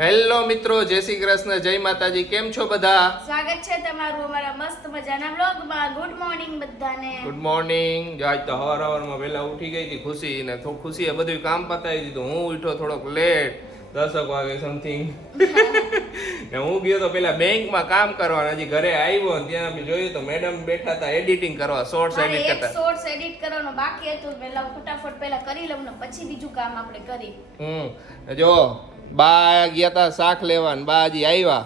Hello મિત્રો જય શ્રી કૃષ્ણ જય માતાજી કેમ છો બધા? સ્વાગત છે તમારું અમારા મસ્ત મજાના વ્લોગમાં. ગુડ મોર્નિંગ બધાને. ગુડ મોર્નિંગ આજ તો હવાર હવારમાં વહેલા ઉઠી ગઈ હતી ખુશી ને તો ખુશીએ બધું કામ પતાવી દીધું. હું ઉઠો થોડોક લેટ દસક વાગે સમથિંગ ને હું ગયો તો પેલા બેંકમાં કામ કરવા હજી ઘરે આવ્યો ને ત્યાં બી જોયું તો મેડમ બેઠા હતા એડિટિંગ કરવા શોર્ટ્સ એડિટ કરતા. શોર્ટ્સ એડિટ કરવાનો બાકી હતું. પેલા ફટાફટ પેલા કરી લઉં ને પછી બીજું કામ આપણે કરી. હમ જો બા ગયા તા શાક લેવા ને બા હજી આવ્યા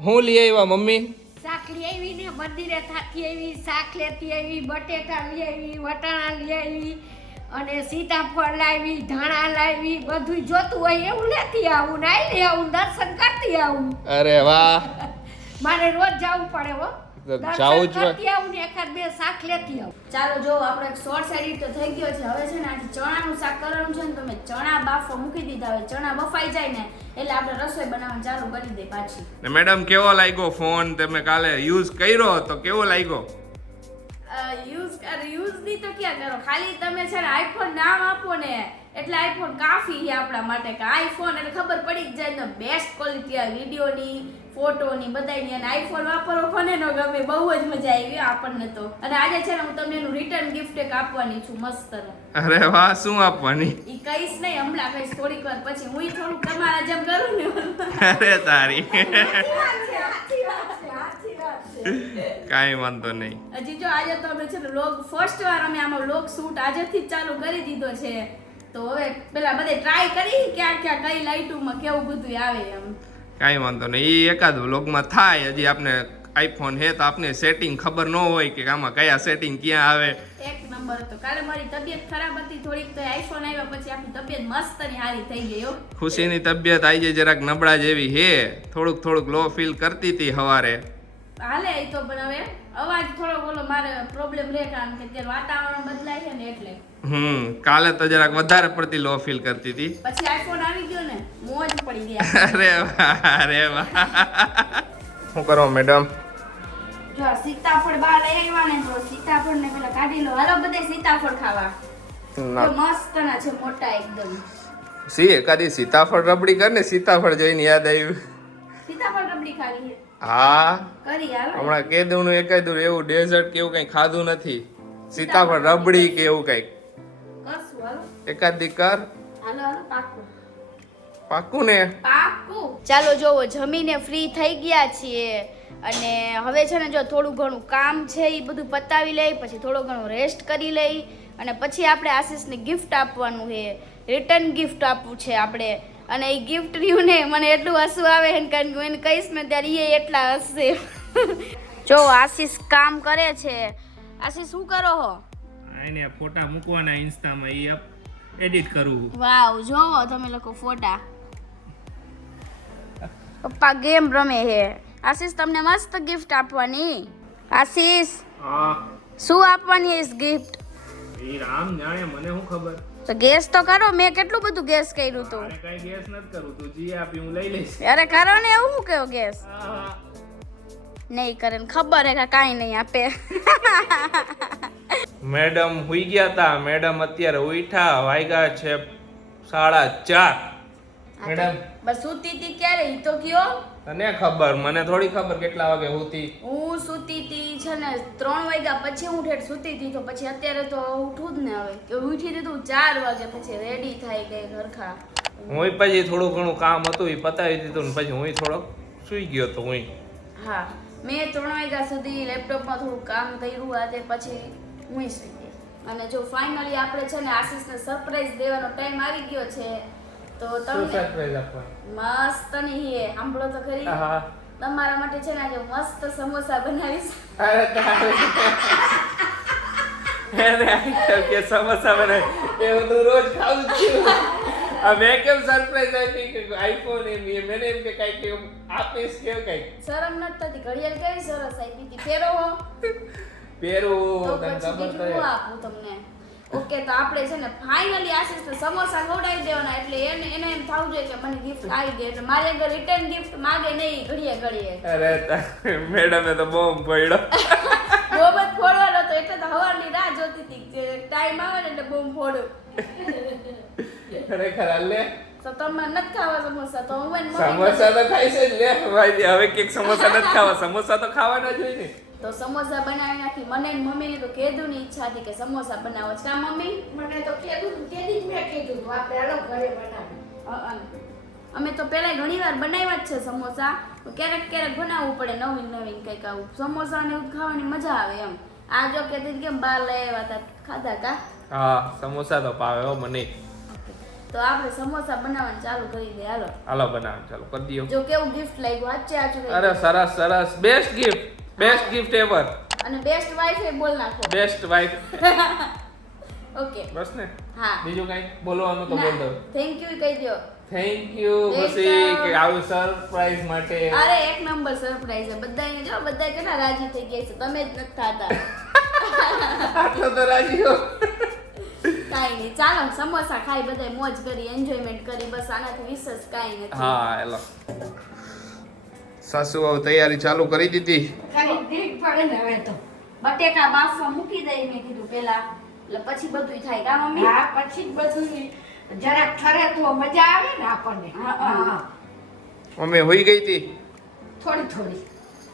હું લઈ આવ્યા મમ્મી? શાક લઈ આવી ને મંદિરે થાતી આવી શાક લેતી આવી બટેટા લઈ આવી વટાણા લઈ આવી અને સીતાફળ લાવી ધાણા લાવી બધું જોતું હોય એવું લેતી આવું ને લે આવું દર્શન કરતી આવું. અરે વાહ. મારે રોજ જવું પડે હો. જાવું જ આવું ને એકાદ બે શાક લેતી આવું. ચાલો જો આપણે શોર્ટ્સ એડિટ તો થઈ ગયો છે. હવે છે ને આજે ચણાનું શાક કરવાનું છે ને તમે ચણા બાફો મૂકી દીધા હવે ચણા બફાઈ જાય ને એટલે આપણે રસોઈ બનાવવાનું ચાલુ કરી દે પાછી. ને મેડમ કેવો લાગ્યો ફોન તમે કાલે યુઝ કર્યો તો કેવો લાગ્યો? યુઝ યુઝની તો ક્યાં કરો? ખાલી તમે છે ને આઈફોન નામ આપો ને. એટલે આઈફોન કાફી છે આપણા માટે કે આઈફોન એટલે ખબર પડી જ જાય તો બેસ્ટ ક્વોલિટી આ વિડીયોની ફોટોની બધાની અને આઈફોન વાપરવો કોને ન ગમે બહુ જ મજા આવી આપણને તો. અને આજે છે ને હું તમને એનું રિટર્ન ગિફ્ટ એક આપવાની છું મસ્તનું. અરે વાહ શું આપવાની? ઈ કઈશ નહીં હમણાં કહીશ થોડીક વાર પછી હું થોડું તમારા જેમ કરું ને. અરે તારી. કાંઈ વાંધો નહીં. હજી જો આજે તો અમે છે ને લોગ ફર્સ્ટ વાર અમે આમાં લોગ શૂટ આજેથી જ ચાલુ કરી દીધો છે. તો હવે પેલા બધે ટ્રાય કરી ક્યાં ક્યાં કઈ લાઈટુમાં કેવું બધું આવે એમ. કાંઈ વાંધો નહીં. એ એકાદ વ્લોગમાં થાય. હજી આપને આઈફોન હે તો આપને સેટિંગ ખબર ન હોય કે આમાં કયા સેટિંગ ક્યાં આવે. એક નંબર તો. કાલે મારી તબિયત ખરાબ હતી થોડીક તો આઈફોન આવ્યા પછી આપણી તબિયત મસ્તની હારી થઈ ગઈ હો. ખુશીની તબિયત આજે જરાક નબળા જેવી હે. થોડુંક થોડુંક લો ફીલ કરતી હતી હવારે. હાલે આઈ તો પણ હવે. અવાજ થોડો બોલો મારે પ્રોબ્લેમ રહે કારણ કે તે વાતાવરણ બદલાય છે ને એટલે. હમ કાલે તો જરાક વધારે પડતી લો ફીલ કરતી હતી. પછી આઈફોન આવી ગયો ને મોજ પડી ગયા. અરે વાહ અરે વાહ. શું કરો મેડમ જો સીતાફળ બહાર લઈ આવ્યા ને તો સીતાફળ ને પેલા કાઢી લો. હાલો બધે સીતાફળ ખાવા. મસ્ત ના છે મોટા એકદમ. સી એકાદી સીતાફળ રબડી કર ને સીતાફળ જોઈને યાદ આવ્યું. સીતાફળ રબડી ખાવી હા. હમણાં હાલો દઉં કેદુનું એકાદું એવું ડેઝર્ટ કે એવું કંઈ ખાધું નથી. સીતાફળ રબડી કે એવું કંઈક. એકાદ હાલો. એકાદી કર. પાકું. ને? ચાલો જોવો જમીને ફ્રી થઈ ગયા છીએ. અને હવે છે ને જો થોડું ઘણું કામ છે એ બધું પતાવી લઈ પછી થોડો ઘણો રેસ્ટ કરી લઈ. અને પછી આપણે આશીષને ગિફ્ટ આપવાનું છે. રિટર્ન ગિફ્ટ આપવું છે આપણે. અને એ ગિફ્ટ રહ્યું ને મને એટલું હસવું આવે ને કારણ કે હું એને કહીશ ને ત્યારે એ એટલા હસશે જો આશીષ કામ કરે છે. આશીષ શું કરો હો? એને ફોટા મૂકવાના ઇન્સ્ટામાં એ એડિટ કરવું વાવ જોવો તમે લોકો ફોટા. પપ્પા ગેમ રમે છે. આશીષ તમને મસ્ત ગિફ્ટ આપવાની. આશીષ હા. શું આપવાની છે ગિફ્ટ એ રામ જાણે મને શું ખબર? તો ગેસ તો કરો મેં કેટલું બધું ગેસ કર્યું તું? કઈ ગેસ નથી કરું તું જી આપી હું લઈ લઈશ. અરે કરો ને એવું હું કેવો ગેસ? નહીં કરે ને ખબર હે કે કાઈ નહીં આપે. મેડમ હુઈ ગયા તા મેડમ અત્યારે ઉઠા વાગ્યા છે સાડા ચાર. મેડમ. બસ સૂતી હતી ક્યારે? ઈ તો કયો? તને ખબર? મને થોડી ખબર કેટલા વાગે સૂતી. હું સૂતી હતી છે ને ત્રણ વાગ્યા પછી હું ઠેઠ સૂતી હતી તો પછી અત્યારે તો ઉઠું જ ને હવે. કે ઉઠી દીધું ચાર વાગે પછી રેડી થાય ગઈ ઘરખા. હું પછી થોડું ઘણું કામ હતું એ પતાવી દીધું ને પછી હું થોડોક સુઈ ગયો તો હું હા મેં ત્રણ વાગ્યા સુધી લેપટોપમાં થોડું કામ કર્યું આજે પછી હું સુઈ ગઈ. અને જો ફાઇનલી આપણે છે ને આશીષને સરપ્રાઈઝ દેવાનો ટાઈમ આવી ગયો છે તો તમને સરપ્રાઈઝ આપવા? મસ્ત નહીં હે. સાંભળો તો ખરી. હા તમારા માટે છે ને આજે મસ્ત સમોસા બનાવીશ. અરે તારે. કે સમોસા બનાવી. એ હું તો રોજ ખાઉં છું. મેં કેમ સરપ્રાઈઝ આપી કે આઈફોન એમ એ? એમ કે કાંઈક એમ આપીશ કે કઈ શરમ નથી થતી. ઘડિયાળ કેવી સરસ આપી હતી. ફેરો હો. પહેરવું તો ખબર આપું તમને? ઓકે તો આપણે છે ને ફાઇનલી આશીષને સમોસા ખવડાવી દેવાના એટલે એને એને એમ થવું જોઈએ કે મને ગિફ્ટ આવી ગઈ એટલે મારે આગળ રિટર્ન ગિફ્ટ માગે નહીં ઘડીએ ઘડીએ. અરે મેડમે તો બોમ્બ પડ્યો. બોમ્બ જ ફોડવાનો તો એટલે તો હવાની રાહ જોતી હતી કે ટાઈમ આવે ને એટલે બોમ્બ ફોડું. ખરેખર લે તો તમે નથી ખાવા સમોસા તો હું સમોસા તો ખાઈ છે લે ભાઈ હવે કેક સમોસા નથી ખાવા. સમોસા તો ખાવાના જ હોય ને. તો સમોસા બનાવી નાખી. મને ને મમ્મીને તો કેદું ની ઈચ્છા હતી કે સમોસા બનાવો છે. કા મમ્મી? મને તો કેદું કેદી જ મેં કીધું આ પહેલો ઘરે બનાવી. અમે તો પહેલા ઘણી વાર બનાવ્યા જ છે સમોસા. ક્યારેક ક્યારેક બનાવવું પડે નવીન નવીન કંઈક આવું. સમોસા ને એવું ખાવાની મજા આવે એમ. આ જો કેતી કેમ બહાર લઈ આવ્યા હતા ખાધા કા? હા સમોસા તો ભાવે હો મને. તો આપણે સમોસા બનાવવાનું ચાલુ કરી દે. હાલો. હાલો બનાવવાનું ચાલુ કરી દો જો કેવું ગિફ્ટ લાગ્યું હાચું કહી અરે સરસ સરસ. Best gift best gift ever અને બેસ્ટ વાઈફ બોલ નાખો. બેસ્ટ વાઇફ ઓકે બસ ને? હા. બીજું કઈ? બોલવાનું તો બોલ દો. થેન્ક યુ કહી દો થેન્ક યુ બસી કે આવું સરપ્રાઈઝ માટે. અરે એક નંબર સરપ્રાઈઝ છે. બધાને જો બધા કેટલા રાજી થઈ ગયા છે. તમે જ નથી થાતા આટલો તો રાજી હો. કાઈ નહીં. ચાલો સમોસા ખાઈ બધાય મોજ કરી એન્જોયમેન્ટ કરી. બસ આનાથી વિશેષ કાઈ નથી. હા હેલો સાસુ હવે તૈયારી ચાલુ કરી દીધી. ખાલી ભીડ પડે ને હવે તો. બટેકા બાફવા મૂકી દઈ મેં કીધું પેલા. એટલે પછી બધું થાય. કા મમ્મી? હા પછી જ બધું જરાક ઠરે તો મજા આવે ને આપણને. હા, મમ્મી હોઈ ગઈ હતી થોડી થોડી.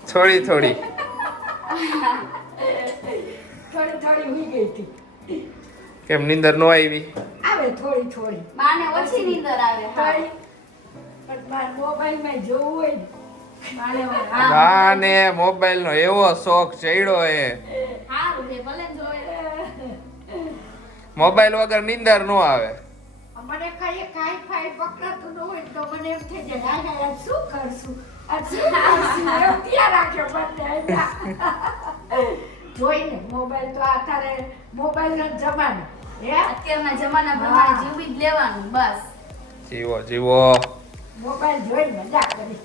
થોડી થોડી. થોડી થોડી હોઈ ગઈ હતી કેમ નીંદર નો આવી? આવે થોડી થોડી. માને ઓછી નીંદર આવે હા. પણ મારે મોબાઈલમાં જોવું હોય ને બાને હોય. હા ના ને મોબાઈલ નો એવો શોખ ચડ્યો એ. સારું છે ભલે ને મોબાઈલ વગર નીંદર નો આવે. મને કઈ કાંઈ ફાઈ પકડાતું ન હોય તો મને એમ થઈ જાય "હાય, હાય, આ શું કરશું? આ શું કરશું? એવું ત્યાં રાખ્યો બંને જોઈને મોબાઈલ તો આ તારે મોબાઈલનો જમાનો. હે? અત્યારના જમાના પ્રમાણે જીવી જ લેવાનું બસ. જીવો જીવો. મોબાઈલ જોઈ મજા કરી.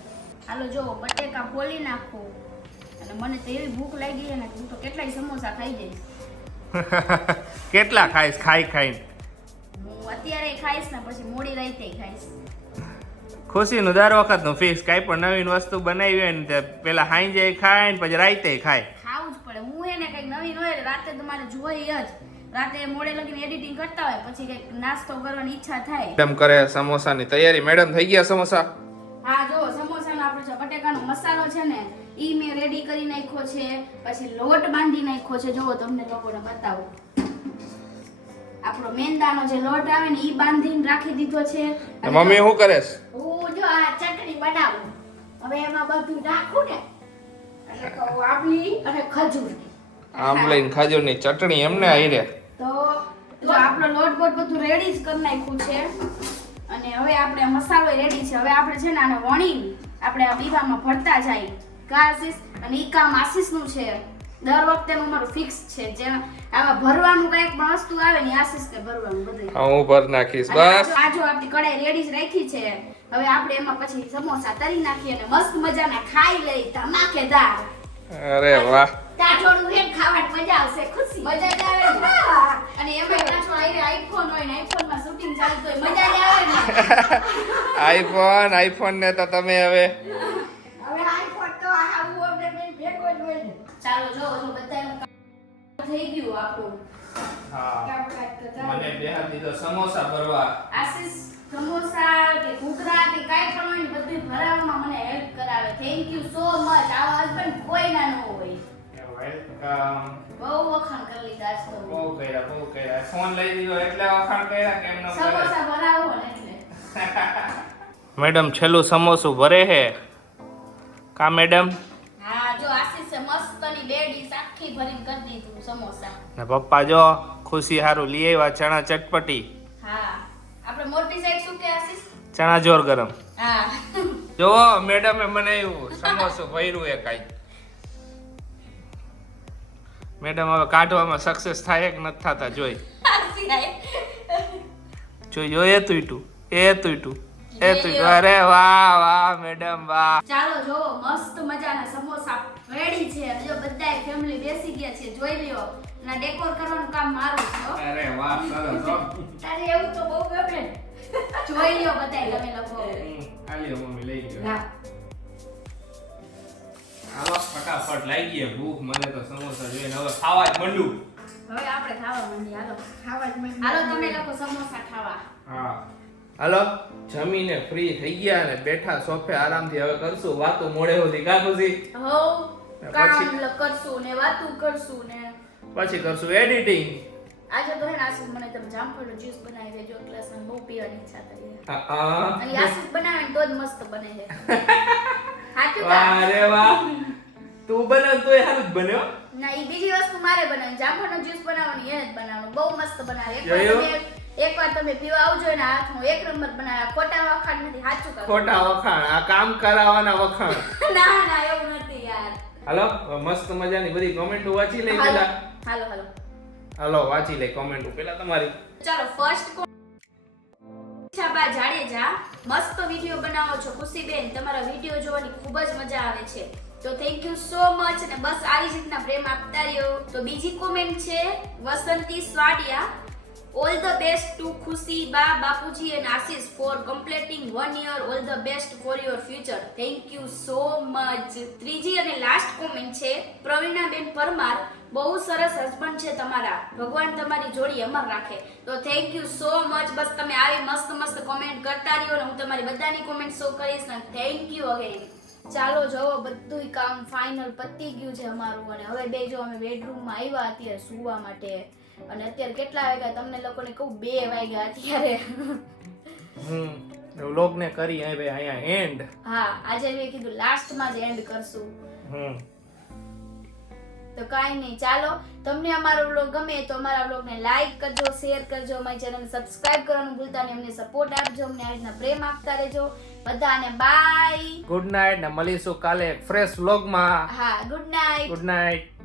હાલો જો બટેકા ફોલી નાખો. અને મને તો એવી ભૂખ લાગી છે ને હું તો કેટલાય સમોસા ખાઈ જઈશ. કેટલા ખાઈશ? ખાઈ ખાઈને. હું અત્યારે ખાઈશ ને પછી મોડી રાતે ખાઈશ. ખુશીનું દર વખતનું ફિક્સ કાંઈ પણ નવીન વસ્તુ બનાવી હોય ને તે પેલા જાય ખાય ને પછી રાતે ખાય. ખાવું જ પડે. હું એને કંઈક નવીન હોય રાતે રાતે તમારે જોઈએ જ. રાતે મોડે લગીને એડિટિંગ કરતા હોય પછી કંઈક નાસ્તો કરવાની ઈચ્છા થાય. મેડમ કરે સમોસાની તૈયારી. મેડમ થઈ ગયા સમોસા? હા જો જે બટેકાનો મસાલો છે ને ઈ મેં રેડી કરી નાખ્યો છે. પછી લોટ બાંધી નાખ્યો છે. જુઓ તમને લોકોને બતાવું. આપણો મેંદાનો જે લોટ આવે ને ઈ બાંધીને રાખી દીધો છે. અને મમ્મી શું કરેશ હું જો આ ચટણી બનાવું. હવે એમાં બધું નાખું ને એટલે અને ખજૂર. આમલી ને ખજૂરની ચટણી એમને આઈ તો જો આપણો લોટ બોટ બધું રેડી જ કરી નાખ્યું છે. અને હવે આપણે મસાલો રેડી છે. હવે આપણે છે ને આને વણી આપણે આ બીવામાં ભરતા જાય. કા આશીષ અને ઈકા આશીષનું છે. દર વખતે અમારું ફિક્સ છે. જે આમાં ભરવાનું કંઈક પણ વસ્તુ આવે ને આશીષને ભરવાનું બધું હું ભર નાખીશ. બસ. આ જો આપણી કઢાઈ રેડી રાખી છે. હવે આપણે એમાં પછી સમોસા તરી નાખીએ અને મસ્ત મજાના ખાઈ લઈ ધમાકેદાર. અરે વાહ. ટાઢોળું હે ખાવાની મજા આવશે ખુશી. મજા જ આવે અને એમાં પાછો આઈફોન હોય ને આઈફોનમાં શૂટિંગ ચાલતું હોય મજા જ આવે ને. આઈફોન આઈફોન ને તો તમે હવે હવે આઈફોન તો આવું અમને બે ભેગો જ હોય ચાલો જો જો બધાનું થઈ ગયું આપણું. કામકાજ મને બેહાર દીધો સમોસા ભરવા. આશીષ સમોસા કે ઘૂઘરા કે કાંઈ પણ હોય બધું ભરાવવામાં મને હેલ્પ કરાવે. થેન્ક યુ સો મચ આવા હસબન્ડ કોઈ ના ન હોય. વેલકમ બહુ વખાણ કરી લીધા આજ બહુ કર્યા બહુ કર્યા. ફોન લઈ દીધો એટલે વખાણ કર્યા કેમ ન સમોસા ભરાવો ને એટલે. મેડમ છેલ્લું સમોસું ભરે હે? કા મેડમ? હા જો આશીષે મસ્તની બે ડીશ આખી ભરીને કરી દીધું સમોસા. ને પપ્પા જો ખુશી હારું લઈ આવ્યા ચણા ચટપટી. હા. આપણે મોટી સાઈડ શું કે આશીષ ચણા જોર ગરમ. હા. જો મેડમે બનાવ્યું સમોસું ભર્યું એ કાંઈ. મેડમ હવે કાઢવામાં સક્સેસ થાય કે નથી થતા? જોઈ. જોઈ જો એ તૂટ્યું. એ તૂટ્યું. એ તૂટ્યું. અરે વાહ વાહ મેડમ વાહ. ચાલો જો મસ્ત મજાના સમોસા રેડી છે. જો બધાય ફેમિલી બેસી ગયા છે જોઈ લ્યો. ના ડેકોર કરવાનું કામ મારું છે અરે વાહ સરસ તારે એવું તો બહુ ગમે. જોઈ લ્યો બધાય તમે લોકો. આલ્યો મમ્મી લઈ ગયો ના હાલો ફટાફટ લાગી ગઈ ભૂખ. મને તો સમોસા જોઈને હવે ખાવા જ મંડું હવે આપણે ખાવા મંડી હાલો. ખાવા જ મંડી હાલો તમે લોકો સમોસા ખાવા. હા. હાલો જમીને ફ્રી થઈ ગયા ને બેઠા સોફે આરામથી હવે કરશું. વાતો મોડે સુધી કા ખુશી હો કામ કરશું ને વાતું કરશું ને. પછી કરશું એડિટિંગ આજે તો હે આશિષ મને તમે જામફળનો જ્યુસ બનાવી દેજો. ક્લાસમાં બહુ પીવાની ઈચ્છા થઈ છે. અને આશિષ બનાવે તો જ મસ્ત બને છે. સાચું વાહ કા? રે વાહ. તું બનાવ તોય સારું જ બન્યો ના ઈ બીજી વસ્તુ મારે બનાવવાની. જામફળનો જ્યુસ બનાવવાની એને જ બનાવવાનું. બહુ મસ્ત બનાવે. એકવાર તમે પીવા આવજો ને હાથનો એક નંબર બનાવ્યા ખોટા વખાણ નથી સાચું કહું. ખોટા વખાણ. આ કામ કરાવવાના વખાણ. ના ના એવું નથી યાર. હાલો મસ્ત મજાની બધી કોમેન્ટો વાંચી લઈ હાલો. પેલા. હાલો હાલો. હાલો વાંચી લઈ કોમેન્ટો પેલા તમારી. ચાલો ફર્સ્ટ છાબા જાડેજા. મસ્ત વીડિયો બનાવો છો, ખુશીબેન. તમારા વીડિયો જોવાની ખૂબ જ મજા આવે છે. તો થેન્ક યુ સો મચ અને બસ આવી જ રીતના પ્રેમ આપતા રહ્યો. તો બીજી કોમેન્ટ છે, Vasanti Swadia. All the best to Khushi બા બાપુજી and Ashish for completing one year all the best for your future thank you so much ત્રીજી અને લાસ્ટ કોમેન્ટ છે, પ્રવીણાબેન પરમાર, બહુ સરસ હસબન્ડ છે તમારા. ભગવાન તમારી જોડી અમર રાખે. તો થેન્ક યુ સો મચ બસ તમે આવી મસ્ત મસ્ત કોમેન્ટ કરતા રહ્યો ને હું તમારી બધાની કોમેન્ટ શો કરીશ ને થેન્ક યુ અગેન ચાલો જોવો બધુંય કામ ફાઇનલ પતી ગયું છે અમારું. અને હવે બે જો અમે બેડરૂમમાં આવ્યા અત્યારે સુવા માટે. અને અત્યારે કેટલા વાગ્યા? તમને લોકોને કહું બે વાગ્યા અત્યારે. હમ વ્લોગ ને કરી હવે અહીંયા એન્ડ હા આજે મેં કીધું લાસ્ટમાં જ એન્ડ કરશું. હમ. તો કાંઈ નહીં ચાલો તમને અમારો વ્લોગ ગમે તો અમારા વ્લોગને લાઈક કરજો શેર કરજો અમારી ચેનલને સબસ્ક્રાઇબ કરવાનું ભૂલતા નહીં અમને સપોર્ટ આપજો અમને આ રીતના પ્રેમ આપતા રહેજો. બધાને બાય ગુડ નાઇટ ને મળીશું કાલે ફ્રેશ ફ્રેશ વ્લોગમાં હા ગુડ નાઇટ ગુડ નાઇટ